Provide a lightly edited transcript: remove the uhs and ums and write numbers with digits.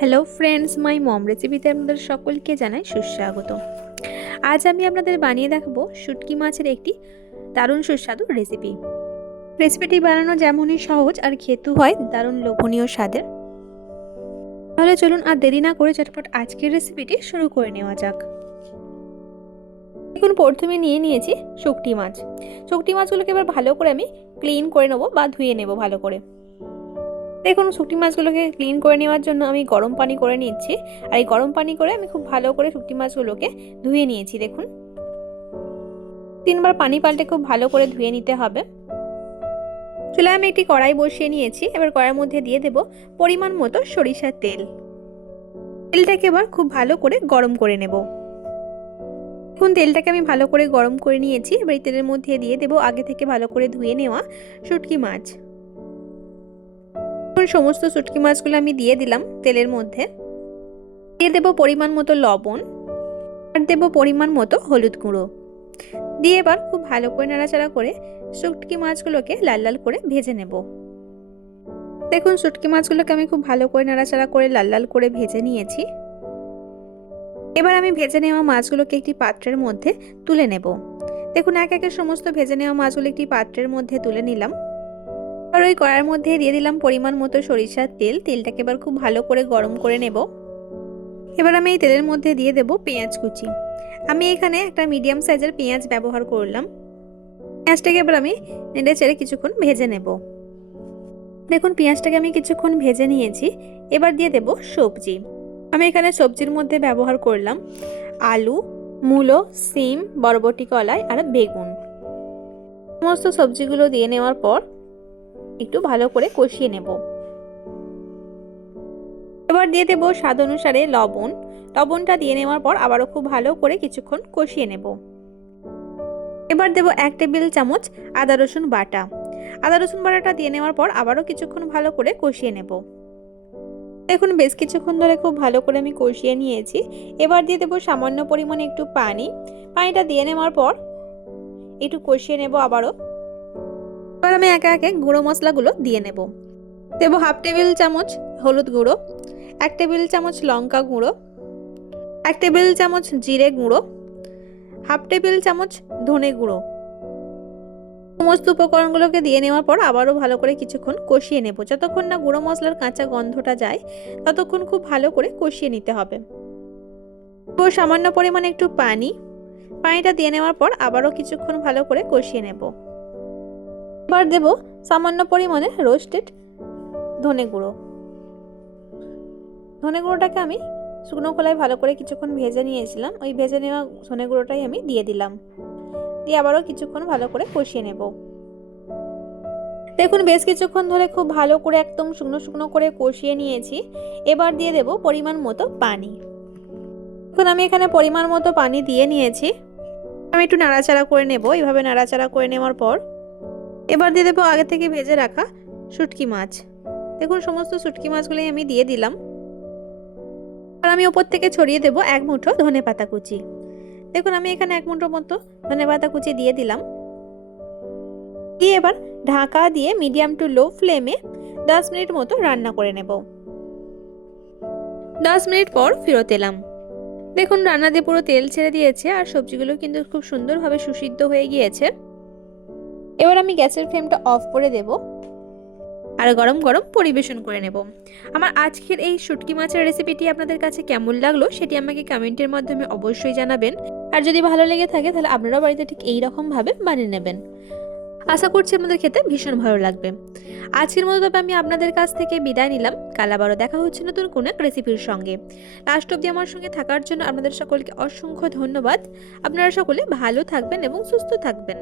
Hello friends, মাই মম রেসিপিতে আপনাদের সকলকে জানাই সুস্বাগত। আজ আমি আপনাদের বানিয়ে দেখাবো শুটকি মাছের একটি দারুণ সুস্বাদু রেসিপিটি বানানো যেমনই সহজ আর খেতেও হয় দারুণ লোভনীয় স্বাদের। তাহলে চলুন আর দেরি না করে চটপট আজকের রেসিপিটি শুরু করে নেওয়া যাক। দেখুন, প্রথমে নিয়ে নিয়েছি শুটকি মাছ। শুটকি মাছগুলোকে এবার ভালো করে আমি ক্লিন করে নেবো বা ধুয়ে নেব ভালো করে। দেখুন, শুটকি মাছগুলোকে ক্লিন করে নেওয়ার জন্য আমি গরম পানি করে নিচ্ছি। আর এই গরম পানি করে আমি খুব ভালো করে শুটকি মাছগুলোকে ধুয়ে নিয়েছি। দেখুন, 3বার পানি পাল্টে খুব ভালো করে ধুয়ে নিতে হবে। চুলায় আমি একটি কড়াই বসিয়ে নিয়েছি। এবার কড়াইয়ের মধ্যে দিয়ে দেব পরিমাণ মতো সরিষার তেল। তেলটাকে এবার খুব ভালো করে গরম করে নেব। দেখুন, তেলটাকে আমি ভালো করে গরম করে নিয়েছি। এবার এই তেলের মধ্যে দিয়ে দেব আগে থেকে ভালো করে ধুয়ে নেওয়া শুটকি মাছ। সমস্ত শুটকি মাছগুলো আমি দিয়ে দিলাম তেলের মধ্যে। দিয়ে দেব পরিমাণ মতো লবণ আর দেব পরিমাণ মতো হলুদ গুঁড়ো। দিয়ে এবার খুব ভালো করে নাড়াচাড়া করে শুটকি মাছগুলোকে লাল লাল করে ভেজে নেব। দেখুন, শুটকি মাছগুলোকে আমি খুব ভালো করে নাড়াচাড়া করে লাল লাল করে ভেজে নিয়েছি। এবার আমি ভেজে নেওয়া মাছগুলোকে একটি পাত্রের মধ্যে তুলে নেব। দেখুন, এক একে সমস্ত ভেজে নেওয়া মাছগুলো একটি পাত্রের মধ্যে তুলে নিলাম। আর ওই কড়াইয়ের মধ্যে দিয়ে দিলাম পরিমাণ মতো সরিষার তেল। তেলটাকে এবার খুব ভালো করে গরম করে নেব। এবার আমি এই তেলের মধ্যে দিয়ে দেব পেঁয়াজ কুচি। আমি এখানে একটা মিডিয়াম সাইজের পেঁয়াজ ব্যবহার করলাম। পেঁয়াজটাকে এবার আমি নেড়ে চেড়ে কিছুক্ষণ ভেজে নেব। দেখুন, পেঁয়াজটাকে আমি কিছুক্ষণ ভেজে নিয়েছি। এবার দিয়ে দেব সবজি। আমি এখানে সবজির মধ্যে ব্যবহার করলাম আলু, মূলো, সিম, বরবটি কলাই আর বেগুন। সমস্ত সবজিগুলো দিয়ে নেওয়ার পর একটু ভালো করে কষিয়ে নেব। এবার দিয়ে দেব স্বাদ অনুসারে লবণ। লবণটা দিয়ে নেওয়ার পর আবারও খুব ভালো করে কিছুক্ষণ কষিয়ে নেব। এবার দেব 1 টেবিল চামচ আদা রসুন বাটা। আদা রসুন বাটাটা দিয়ে নেওয়ার পর আবারও কিছুক্ষণ ভালো করে কষিয়ে নেব। দেখুন, বেশ কিছুক্ষণ ধরে খুব ভালো করে আমি কষিয়ে নিয়েছি। এবার দিয়ে দেব সামান্য পরিমাণে একটু পানি। পানিটা দিয়ে নেওয়ার পর একটু কষিয়ে নেব আবারও। এবার আমি একে একে গুঁড়ো মশলাগুলো দিয়ে নেব। দেব 1/2 টেবিল চামচ হলুদ গুঁড়ো, 1 টেবিল চামচ লঙ্কা গুঁড়ো, 1 টেবিল চামচ জিরে গুঁড়ো, 1/2 টেবিল চামচ ধনে গুঁড়ো। সমস্ত উপকরণগুলোকে দিয়ে নেওয়ার পর আবারও ভালো করে কিছুক্ষণ কষিয়ে নেব। যতক্ষণ না গুঁড়ো মশলার কাঁচা গন্ধটা যায় ততক্ষণ খুব ভালো করে কষিয়ে নিতে হবে। সামান্য পরিমাণে একটু পানিটা দিয়ে নেওয়ার পর আবারও কিছুক্ষণ ভালো করে কষিয়ে নেব। এবার দেব সামান্য পরিমাণে রোস্টেড ধনে গুঁড়ো। ধনে গুঁড়োটাকে আমি শুকনো খোলায় ভালো করে কিছুক্ষণ ভেজে নিয়েছিলাম। ওই ভেজে নেওয়া ধনে গুঁড়োটাই আমি দিয়ে দিলাম। দিয়ে আবারও কিছুক্ষণ ভালো করে কষিয়ে নেব। দেখুন, বেশ কিছুক্ষণ ধরে খুব ভালো করে একদম শুকনো শুকনো করে কষিয়ে নিয়েছি। এবার দিয়ে দেব পরিমাণ মতো পানি। এখন আমি এখানে পরিমাণ মতো পানি দিয়ে নিয়েছি। আমি একটু নাড়াচাড়া করে নেব। এইভাবে নাড়াচাড়া করে নেওয়ার পর এবার দিয়ে দেবো আগে থেকে ভেজে রাখা শুটকি মাছ। দেখুন, সমস্ত শুটকি মাছগুলোই আমি দিয়ে দিলাম। আর আমি ওপর থেকে ছড়িয়ে দেব 1 মুঠো ধনেপাতা কুচি। দেখুন, আমি এখানে 1 মুঠো মতো ধনেপাতা কুচি দিয়ে দিলাম। দিয়ে এবার ঢাকা দিয়ে মিডিয়াম টু লো ফ্লেমে 10 মিনিট মতো রান্না করে নেব। 10 মিনিট পর ফেরত এলাম। দেখুন, রান্না দিয়ে পুরো তেল ছেড়ে দিয়েছে আর সবজিগুলো কিন্তু খুব সুন্দরভাবে সুসিদ্ধ হয়ে গিয়েছে। এবার আমি গ্যাসের ফ্লেমটা অফ করে দেব আর গরম গরম পরিবেশন করে নেব। আমার আজকের এই শুটকি মাছের রেসিপিটি আপনাদের কাছে কেমন লাগলো সেটি আমাকে কমেন্টের মাধ্যমে অবশ্যই জানাবেন। আর যদি ভালো লেগে থাকে তাহলে আপনারাও বাড়িতে ঠিক এই রকম ভাবে বানিয়ে নেবেন। আশা করছি আপনাদের খেতে ভীষণ ভালো লাগবে। আজকের মতো তবে আমি আপনাদের কাছ থেকে বিদায় নিলাম। কাল আবারও দেখা হচ্ছে নতুন কোনো এক রেসিপির সঙ্গে। লাস্ট অবধি আমার সঙ্গে থাকার জন্য আপনাদের সকলকে অসংখ্য ধন্যবাদ। আপনারা সকলে ভালো থাকবেন এবং সুস্থ থাকবেন।